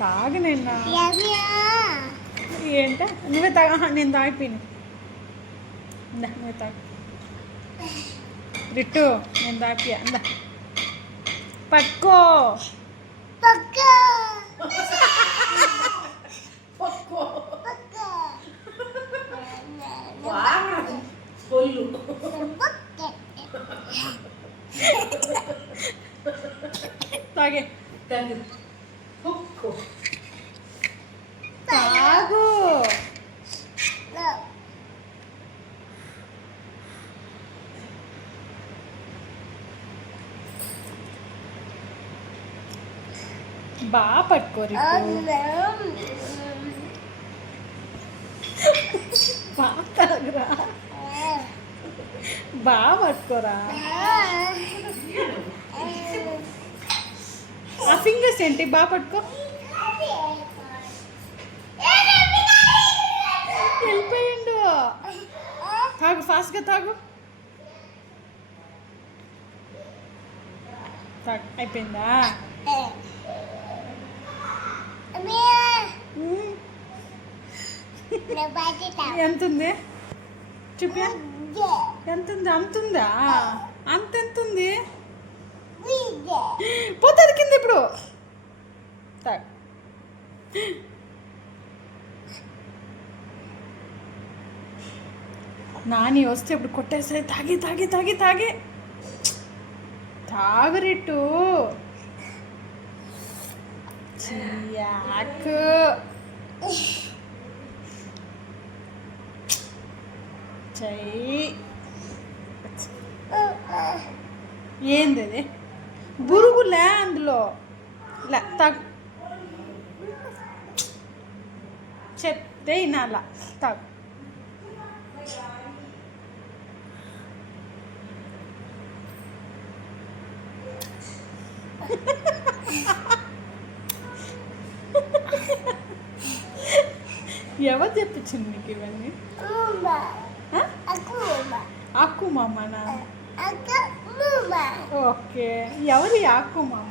తాగు నిన్న ఏంట నువ్వే తాగ ఆహా, నేను తాగిపోయిన ఇందా నువ్వే తాగు రిట్టు నేను తాగిపోయా ఇందా పట్టుకో పొల్లు తాగే కుక్కు తాగు. బాగా పట్టుకో రిట్టు బాగా తాగురా. బాగా పట్టుకోరా. ఏంటి బాగా పట్టుకో. వెళ్ళిపోయిండు. తాగు ఫాస్ట్గా తాగు. తాగు అయిపోయిందా? ఎంత ఉంది? చూపి ఎంత ఉంది? అంత ఉందా? అంత ఎంత ఉంది? పోతుంది కింద ఇప్పుడు. తాగు నాని వస్తే ఇప్పుడు కొట్టేస్తే తాగి తాగి తాగి తాగి. తాగురిట్టు. చియాకు. చెయ్యి. ఏంది బురుగులే అందులో. లే తాగు. చెప్తే వినాల? తాగు ఎవరు చెప్పించింది నీకు ఇవన్నీ? ఆకు మామనా ఓకే. ఎవరి ఆకు మామ?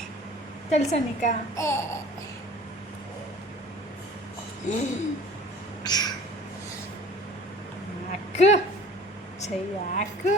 తెలుసా నీకా ఆకు చెయ్యాకు